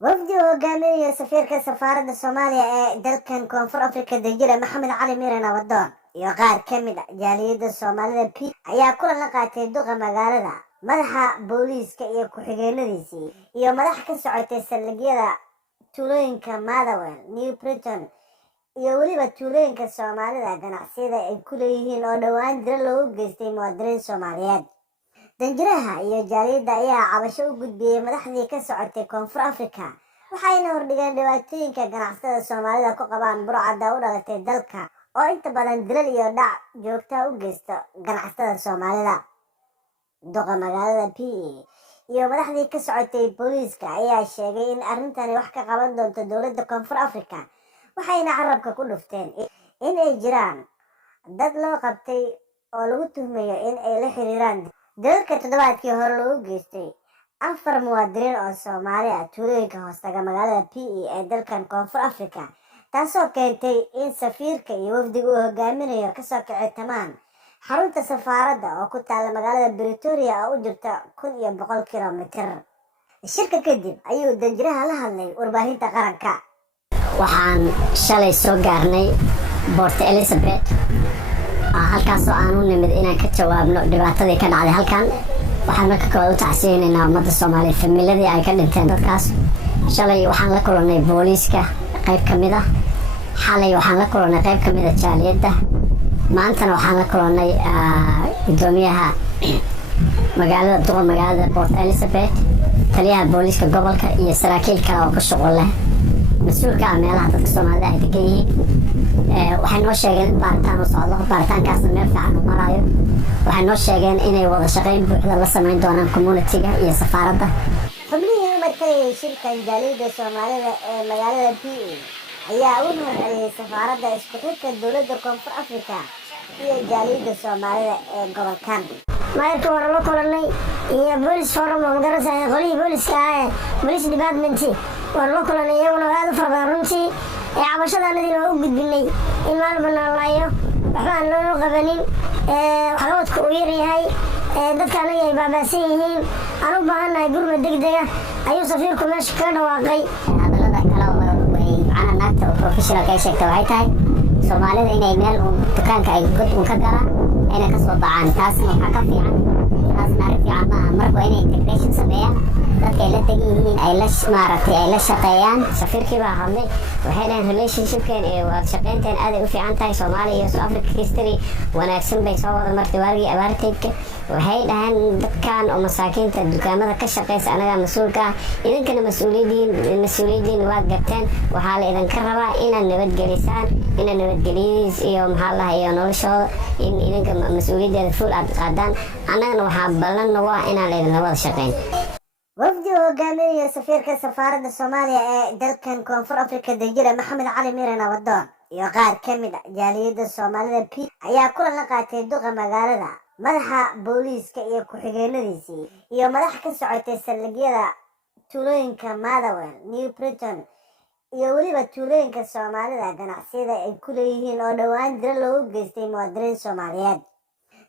wafdi uu hogaaminayo safiirka safaaradda Soomaaliya ee dalkan Koonfur Afrika Danjire Maxamed Cali Miran Awadoon iyo qaar ka mid ah jaaliyadda Soomaalida ayaa kulan la qaatay duqa magaalada, madaxa booliiska iyo ku-xigeenadiisii, iyo madax ka socotay saldhigyada tuulooyinka Motherwell, New Britain iyo weliba tuulooyinka Soomaalida ganacsiyada ay ku leeyihiin oo dhowaan dil loogu geystay muwaadiniin Soomaaliyeed. Danjiraha iyo jaaliyadda ayaa cabasho u gudbiyay madaxdii ka socotay Koonfur Afrika, waxayna hordhigeen dhibaatooyinka ganacsatada Soomaalida ku qabaan burcadda u dhalatay dalka oo inta badan dilal iyo dhac joogta u geysta ganacsatada Soomaalida. Duqa magaalada PE iyo madaxdii ka socotay booliiska ayaa sheegay in arrintani wax ka qaban doonto dowladda Koonfur Afrika, waxayna carabka ku dhufteen in ay jiraan dad loo qabtay oo lagu tuhmayo in ay la xiriiraan dalalka toddobaadkii hore loogu geystay 4 muwaadiniin oo Soomaali ah tuulooyinka hoostaga magaalada PE ee dalkan Koonfur Afrika, taasoo keentay in safiirka iyo wafdiga uu hogaaminayo kasoo kici tamaan xarunta safaaradda oo ku taalla magaalada Pretoria oo u jirta 1,100 kilomitir. Shirka kadib ayuu danjiraha la hadlay warbaahinta qaranka. Waxaan shalay soo gaarnay Port Elizabeth, halkaasoo aan u nimid inaan ka jawaabno dhibaatadii ka dhacday halkan. Waxaan marka koowaad u tacsiyeynaynaa ummadda Soomaaliyeed familiyadii ay ka dhinteen dadkaas. Shalay waxaan la kulannay booliiska qayb ka mid ah, xalay waxaan la kulannay qayb ka mid ah jaaliyadda, maantana waxaan la kulannay gudoomiyaha magaalada duqa magaalada Port Elizabeth, taliyaha booliiska gobolka iyo saraakiil kale oo ka shaqo leh mas'uulka ah meelaha dadka Soomaalida ay degan yihiin. Waxay noo sheegeen in baaritaan u socdo, baaritaankaasna meel fiican u marayo. Waxay noo sheegeen inay wada shaqayn buuxda la samayn doonaan community-ga iyo safaaradda. Xubnihii markay shirkan jaaliyadda Soomaalida ee magaalada PE ayaa u mahadceliyay safaaradda isku xidhka dowladda Koonfur Afrika iyo jaaliyadda Soomaalida ee gobolkan. maayarka waan la kulannay iyo police forum oo magarasay qolihii booliiska ah police department waan la kulannay iyaguna aad u fara badan runtii cabashadaanadii loo gudbinay in maalin banaan laayo waxba aan loo qabanin waxqabadku uu yaryahay dadka anaga ay baabaasan yihiin aan u baahannahay gurmad degdega ayuu safiirku meesha kaga dhawaaqay. Hadallada kale oo way macna naagta oo professional ay sheegtay waxay tahay Soomaalida inay meel dukaanka ay god ka galaan inay ka soo dhacaan, taasna waxaa ka fiican. taasna arrin fiican maaha. Marka inay integration sameeyaan dadka ay la degan yihiin ay la shaqeeyaan. Safiirkii baa hadlay, waxay dhaheen relationshipkeen iyo wada shaqeynteen aad ay u fiican tahay. Soomaaliya iyo South Africa history wanaagsan bay soo wada martay waarigii abaarteedka. Waxay dhaheen dadkan oo masaakiinta dukaamada ka shaqeysa anaga mas'uulka ah, idinkana mas'uuliyiin waad garteen. Waxaa la idinka rabaa inaad nabadgelisaan, inaad nabadgelyadiis iyo iyo noloshooda in idinka mas'uuliyaddeeda full aad qaadaan. Annagana waxaa ballan nagu ah inaan idinla wada shaqeyn. Wafdi uu hogaaminayo safiirka safaaradda Soomaaliya ee dalkan Koonfur Afrika Danjire Maxamed Cali Miran Awadoon iyo qaar ka mid ah jaaliyadda Soomaalida ayaa kulan la qaatay duqa magaalada, madaxa booliiska iyo ku-xigeenadiisii, iyo madax ka socotay saldhigyada tuulooyinka Motherwell, New Britain iyo weliba tuulooyinka Soomaalida ganacsiyada ay ku leeyihiin oo dhowaan dil loogu geystay muwaadiniin Soomaaliyeed.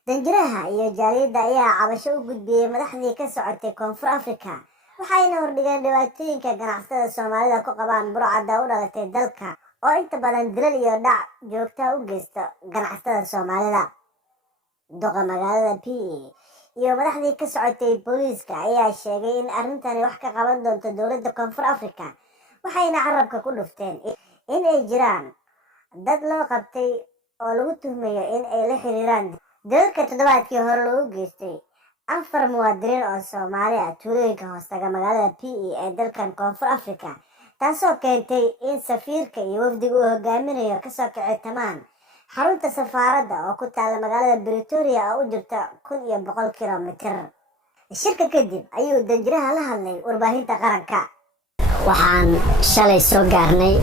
Danjiraha iyo jaaliyadda ayaa cabasho u gudbiyay madaxdii ka socotay Koonfur Afrika, waxayna hordhigeen dhibaatooyinka ganacsatada Soomaalida ku qabaan burcadda u dhalatay dalka oo inta badan dilal iyo dhac joogta u geysta ganacsatada Soomaalida. Duqa magaalada PE iyo madaxdii ka socotay booliiska ayaa sheegay in arrintani wax ka qaban doonto dowladda Koonfur Afrika, waxayna carabka ku dhufteen in ay jiraan dad loo qabtay oo lagu tuhmayo in ay la xiriiraan dalalka toddobaadkii hore loogu geystay 4 muwaadiniin oo Soomaali ah tuulooyinka hoostaga magaalada PE ee dalkan Koonfur Afrika, taasoo keentay in safiirka iyo wafdiga uu hogaaminayo kasoo kici tamaan xarunta safaaradda oo ku taalla magaalada Pretoria oo u jirta 1,100 kilomitir. Shirka kadib ayuu danjiraha la hadlay warbaahinta qaranka. Waxaan shalay soo gaarnay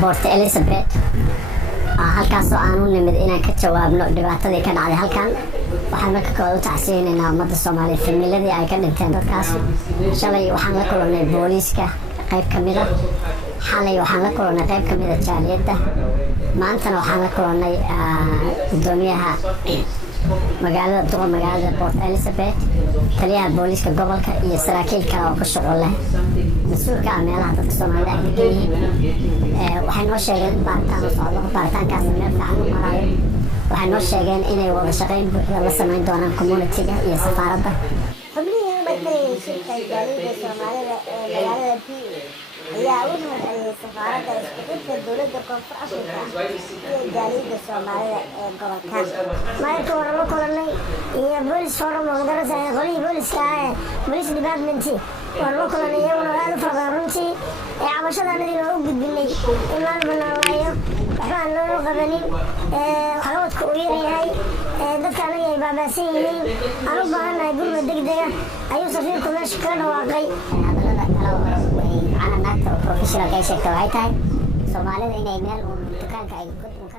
Port Elizabeth, halkaasoo aan u nimid inaan ka jawaabno dhibaatadii ka dhacday halkan. Waxaan marka koowaad u tacsiyeynaynaa ummadda Soomaaliyeed familiyadii ay ka dhinteen dadkaas. Shalay waxaan la kulannay booliiska qayb ka mid ah, xalay waxaan la kulannay qayb ka mid ah jaaliyadda, maantana waxaan la kulannay gudoomiyaha magaalada duqa magaalada Port Elizabeth, taliyaha booliiska gobolka iyo saraakiil kale oo ka shaqo leh mas-uulka ah meelaha dadka Soomaalida ay degan yihiin waxay noo sheegeen baaritaan u socdo baaritaankaasna meel fiican u marayo waxay noo sheegeen inay wada shaqayn buuxda la samayn doonaan communitiga iyo safaaradda. xubnihii markay shirka jaaliyadda Soomaalida ee magaalada PA ayaa u horreeyay safaaradda isku xidhka dowladda Koonfur Afrika iyo jaaliyadda Soomaalida ee gobolkan. maayarka waan la kulanay iyo boolis forum oo madarasa qolihii booliska ah police department waan la kulanay iyaguna aad u fara badan runtii cabashadaanadii waa u gudbinay in maalba noolaayo waxba aan loo qabanin waxqabadka uu yaryahay dadka anaga ay baabaasan yihiin aan u baahannahay gurmad degdega ayuu safiirku meesha kaga dhawaaqay. hadallada kale macnaha naagta oo professionalka ay sheegtay waxay tahay Soomaalida inay meel dukaanka ay god ka